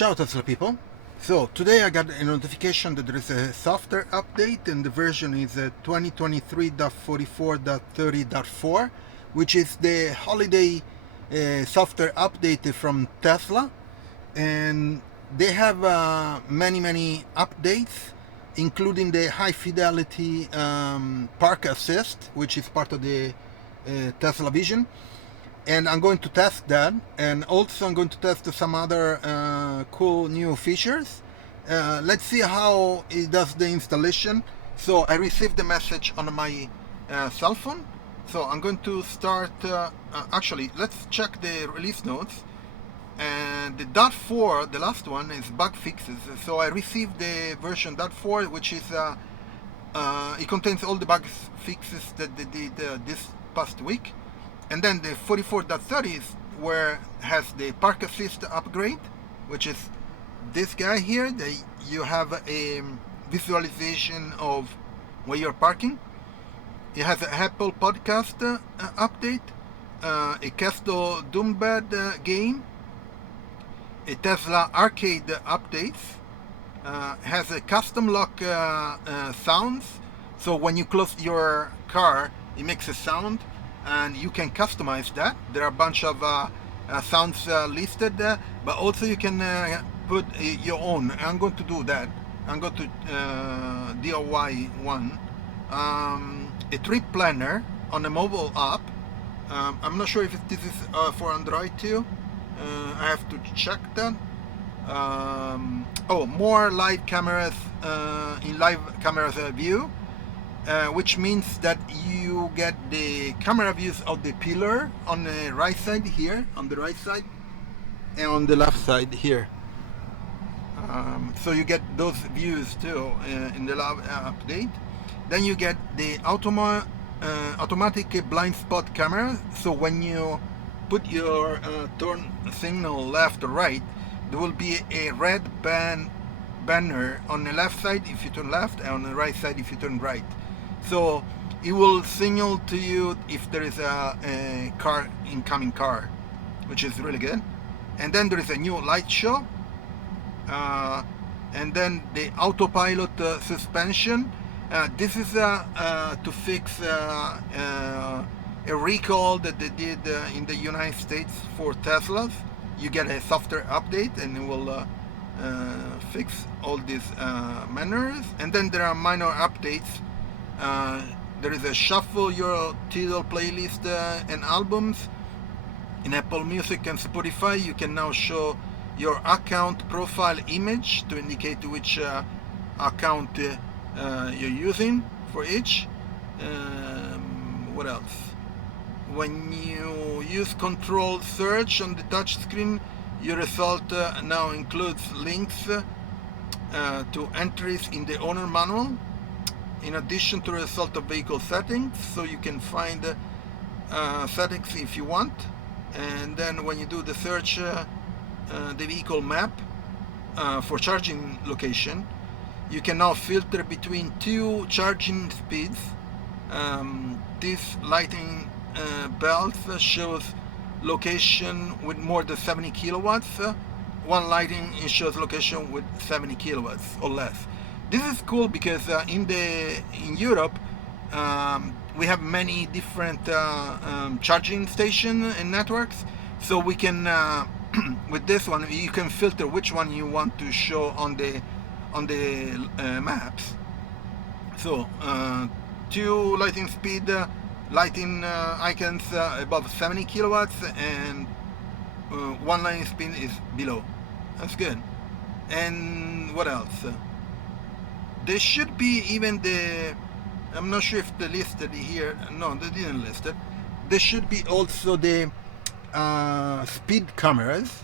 Ciao Tesla people. So today I got a notification that there is a software update and the version is 2023.44.30.4, which is the holiday software update from Tesla, and they have many updates, including the High Fidelity Park Assist, which is part of the Tesla Vision. And I'm going to test that, and also I'm going to test some other cool new features. Let's see how it does the installation. So I received the message on my cell phone. So I'm going to start, actually let's check the release notes. And the .4, the last one, is bug fixes. So I received the version .4, which is, it contains all the bug fixes that they did this past week. And then the 44.30 is where has the Park Assist upgrade, which is this guy here. You have a visualization of where you're parking. It has an Apple Podcast update, a Kesto Doombad game, a Tesla Arcade updates, has a custom lock sounds. So when you close your car, it makes a sound, and you can customize that. There are a bunch of sounds listed, but also you can put your own. I'm going to do that. I'm going to DIY one. A trip planner on a mobile app. I'm not sure if this is for Android too. I have to check that. Oh, more live cameras in live cameras view. Which means that you get the camera views of the pillar on the right side here, on the right side, and on the left side here. So you get those views too in the update. Then you get the automatic blind spot camera. So when you put your turn signal left or right, there will be a red banner on the left side if you turn left, and on the right side if you turn right. So it will signal to you if there is a incoming car, which is really good. And then there is a new light show, and then the Autopilot Suspension. This is to fix a recall that they did in the United States for Teslas. You get a software update and it will fix all these manners. And then there are minor updates. There is a shuffle your title playlist and albums. In Apple Music and Spotify, you can now show your account profile image to indicate which account you're using for each. What else? When you use Control Search on the touch screen, your result now includes links to entries in the owner manual, in addition to the result of vehicle settings, so you can find settings if you want. And then when you do the search, the vehicle map for charging location, you can now filter between two charging speeds. This lighting belt shows location with more than 70 kilowatts. One lighting shows location with 70 kilowatts or less. This is cool because in Europe we have many different charging stations and networks. So we can with this one you can filter which one you want to show on the maps. So two lighting speed lighting icons above 70 kilowatts, and one lighting speed is below. That's good. And what else? There should be even the, I'm not sure if they listed here. No, they didn't list it. There should be also the speed cameras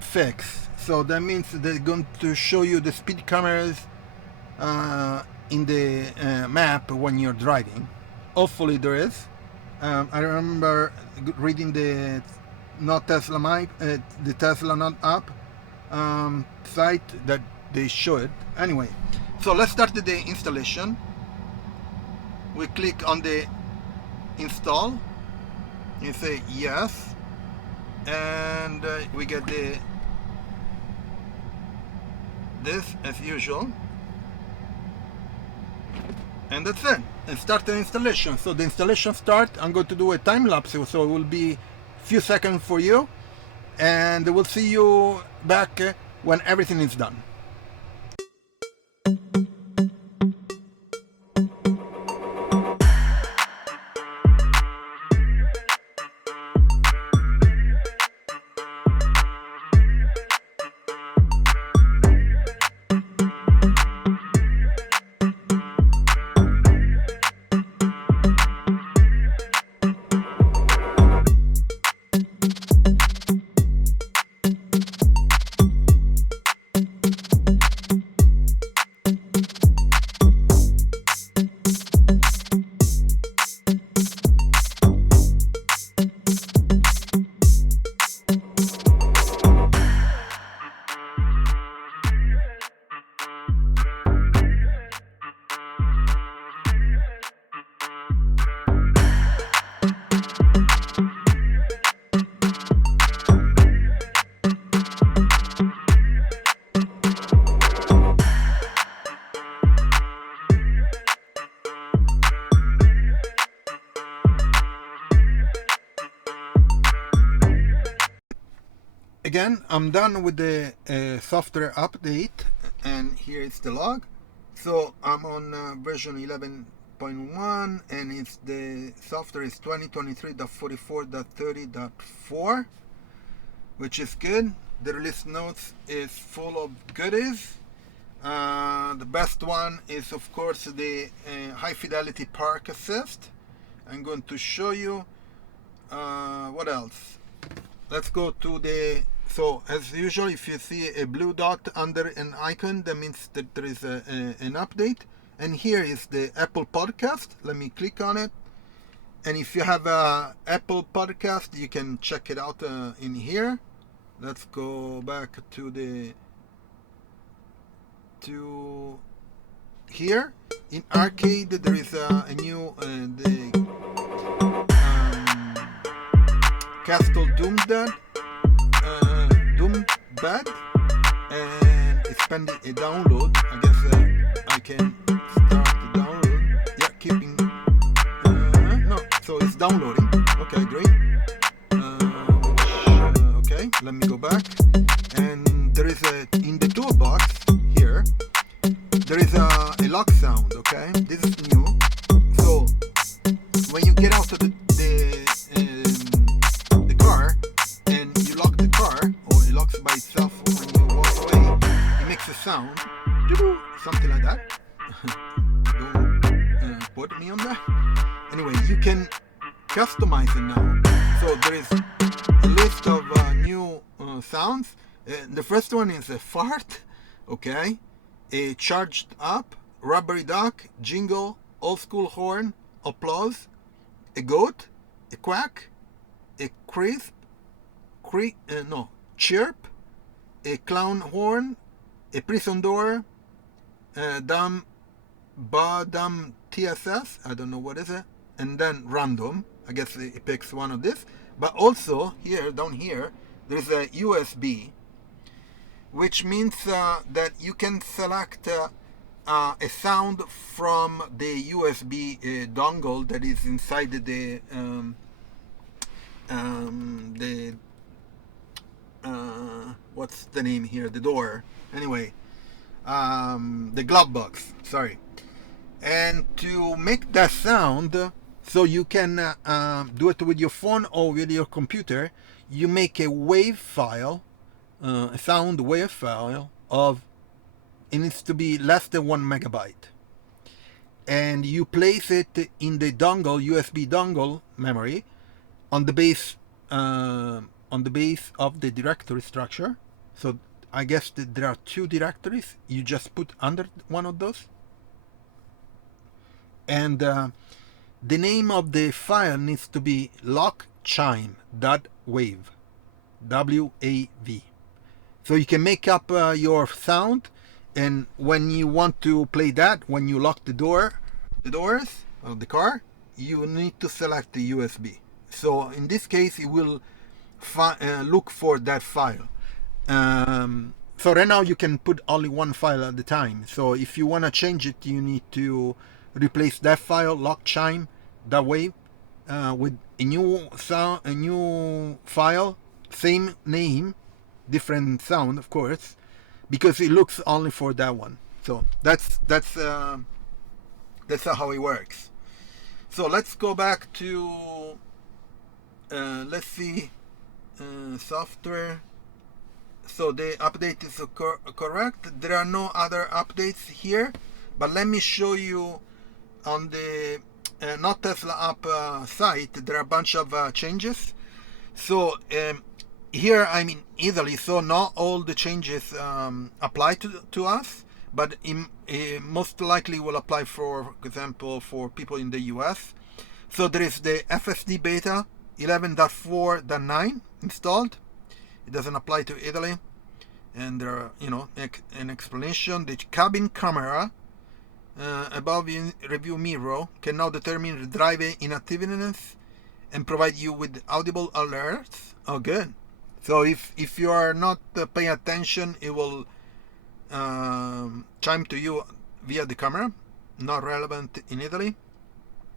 fixed. So that means they're going to show you the speed cameras in the map when you're driving. Hopefully there is. I remember reading the Not Tesla the Tesla Not app site that they show it. Anyway, so let's start the installation. We click on the install. You say yes, and we get the this as usual, and that's it, and start the installation. So the installation start, I'm going to do a time lapse, so it will be a few seconds for you, and we'll see you back when everything is done. Again, I'm done with the software update, and here is the log. So I'm on version 11.1, and it's the software is 2023.44.30.4, which is good. The release notes is full of goodies. The best one is, of course, the High Fidelity Park Assist. I'm going to show you what else. Let's go to the, so as usual, if you see a blue dot under an icon, that means that there is an update. And here is the Apple Podcast. Let me click on it. And if you have a Apple Podcast, you can check it out in here. Let's go back to here. In Arcade, there is a new Castle Doombad, and it's pending a download. I guess I can start the download. Yeah, keeping. No, so it's downloading. Okay, great. Okay, let me go back. And there is in the toolbox here. There is a lock sound. Okay, this is new. So when you get out of the car and you lock the car, or it locks by itself when you walk away, it makes a sound, something like that. Don't put me on that. Anyway, you can customize it now. So there is a list of new sounds. The first one is a fart, okay, a charged up, rubbery duck, jingle, old school horn, applause, a goat, a quack, a crisp, chirp, a clown horn, a prison door, dum TSS, I don't know what is it, and then random. I guess it picks one of this. But also here, down here, there's a USB, which means that you can select a sound from the USB dongle that is inside the what's the name here? The door. Anyway, the glove box. Sorry. And to make that sound, so you can do it with your phone or with your computer, you make a wave file, a sound wave file of, it needs to be less than 1 megabyte. And you place it in the dongle, USB dongle memory, on the base of the directory structure. So I guess that there are 2 directories. You just put under one of those. And the name of the file needs to be lockchime.wave, W-A-V. So you can make up your sound, and when you want to play that, when you lock the doors of the car, you need to select the USB. So in this case, it will look for that file. So right now you can put only one file at a time. So if you want to change it, you need to replace that file, lock chime, that way, with a new sound, a new file, same name, different sound, of course, because it looks only for that one. So that's how it works. So let's go back to let's see, software. So the update is correct. There are no other updates here, but let me show you on the Not Tesla app site. There are a bunch of changes. So here I'm in Italy, so not all the changes apply to us, but most likely will apply, for example, for people in the US. So there is the FSD Beta 11.4.9 installed. It doesn't apply to Italy. And there are, an explanation. The cabin camera above in review mirror can now determine the driver inactiveness and provide you with audible alerts. Oh, good. So if you are not paying attention, it will chime to you via the camera. Not relevant in Italy.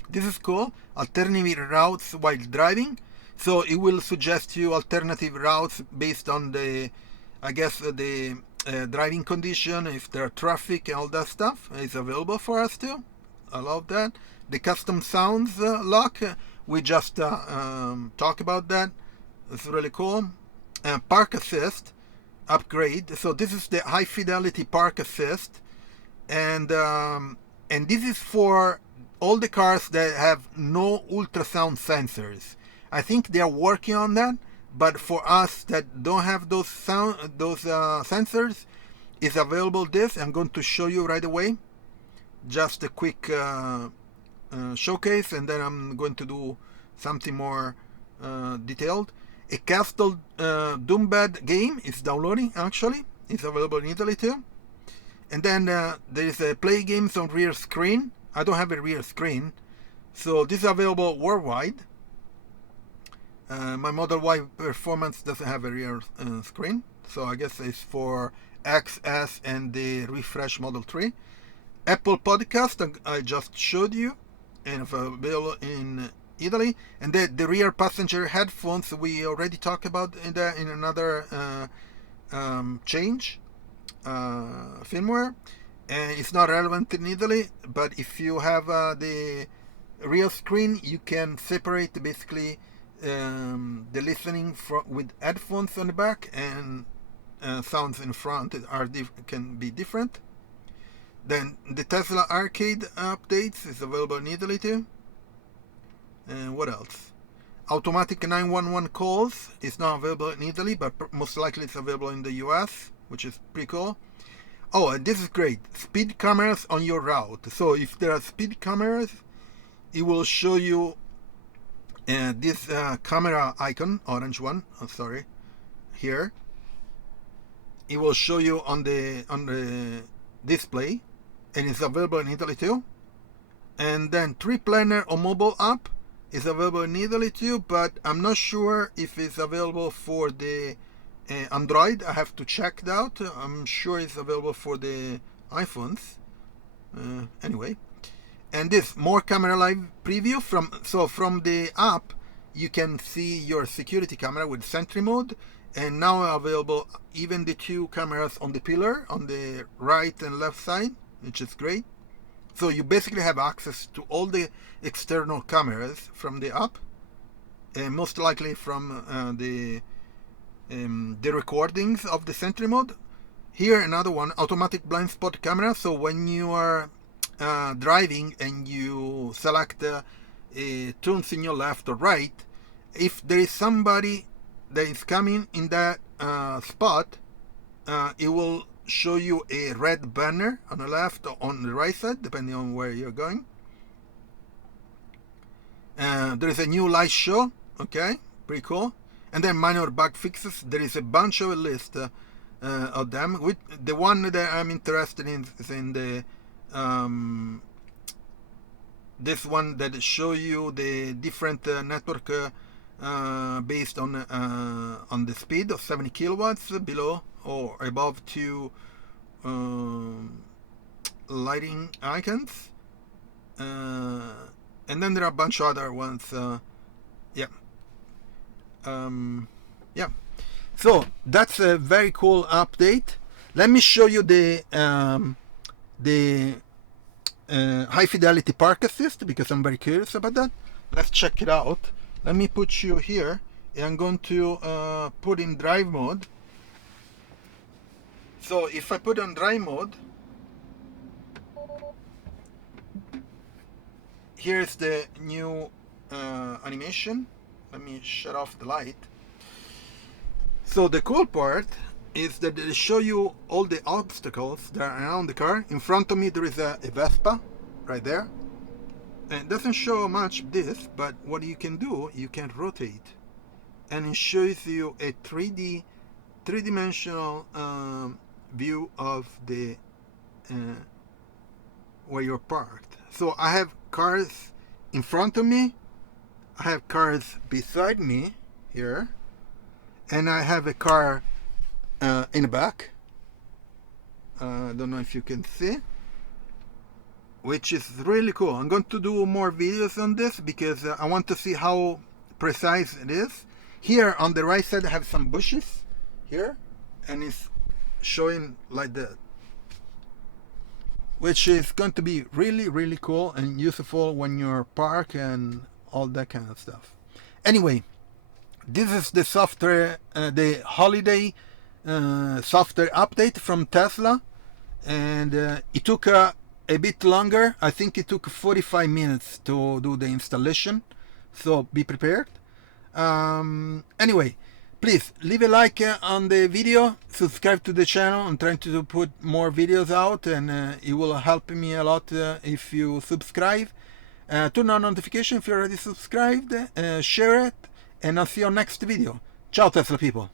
This is cool. Alternative routes while driving. So it will suggest you alternative routes based on the, I guess, the driving condition, if there are traffic and all that stuff. Is available for us too. I love that. The custom sounds lock, we just talk about that. It's really cool. Park Assist upgrade. So this is the High Fidelity Park Assist, and this is for all the cars that have no ultrasound sensors. I think they are working on that, but for us that don't have those sensors, is available this. I'm going to show you right away. Just a quick showcase, and then I'm going to do something more detailed. A Castle Doombad game is downloading, actually. It's available in Italy too. And then there is a play games on rear screen. I don't have a rear screen, so this is available worldwide. My Model Y Performance doesn't have a rear screen, so I guess it's for XS and the refresh Model 3. Apple Podcast, I just showed you, and available in Italy. And the rear passenger headphones we already talked about in another change firmware, and it's not relevant in Italy. But if you have the rear screen, you can separate basically the listening with headphones on the back and sounds in front can be different. Then the Tesla Arcade updates is available in Italy too. And what else? Automatic 911 calls is not available in Italy, but most likely it's available in the US, which is pretty cool. Oh, and this is great. Speed cameras on your route. So if there are speed cameras, it will show you this camera icon, orange one. Oh, sorry, here. It will show you on the display, and it's available in Italy too. And then Trip Planner on mobile app is available in Italy too, but I'm not sure if it's available for the Android. I have to check it out. I'm sure it's available for the iPhones. Anyway, and this more camera live preview from the app, you can see your security camera with Sentry mode, and now available even the two cameras on the pillar on the right and left side, which is great. So you basically have access to all the external cameras from the app, and most likely from the recordings of the Sentry mode. Here another one, automatic blind spot camera. So when you are driving and you select turns in your left or right, if there is somebody that is coming in that spot, it will show you a red banner on the left or on the right side, depending on where you're going. There is a new light show. Okay, pretty cool. And then minor bug fixes. There is a bunch of a list of them. With the one that I'm interested in is in the this one that show you the different network based on the speed of 70 kilowatts below or above 2 lighting icons, and then there are a bunch of other ones. Yeah. Yeah. So that's a very cool update. Let me show you the High Fidelity Park Assist, because I'm very curious about that. Let's check it out. Let me put you here, and I'm going to put in drive mode. So if I put on drive mode, here's the new animation. Let me shut off the light. So the cool part is that they show you all the obstacles that are around the car. In front of me there is a Vespa right there. And it doesn't show much this, but what you can do, you can rotate. And it shows you a three-dimensional view of the where you're parked. So I have cars in front of me, I have cars beside me here, and I have a car in the back. I don't know if you can see, which is really cool. I'm going to do more videos on this because I want to see how precise it is. Here on the right side I have some bushes here, and it's showing like that, which is going to be really cool and useful when you're parked and all that kind of stuff. Anyway, this is the software, the holiday software update from Tesla, and it took a bit longer. I think it took 45 minutes to do the installation, so be prepared. Anyway, please leave a like on the video, subscribe to the channel. I'm trying to put more videos out, and it will help me a lot if you subscribe. Turn on notification if you're already subscribed, share it, and I'll see you on next video. Ciao Tesla people!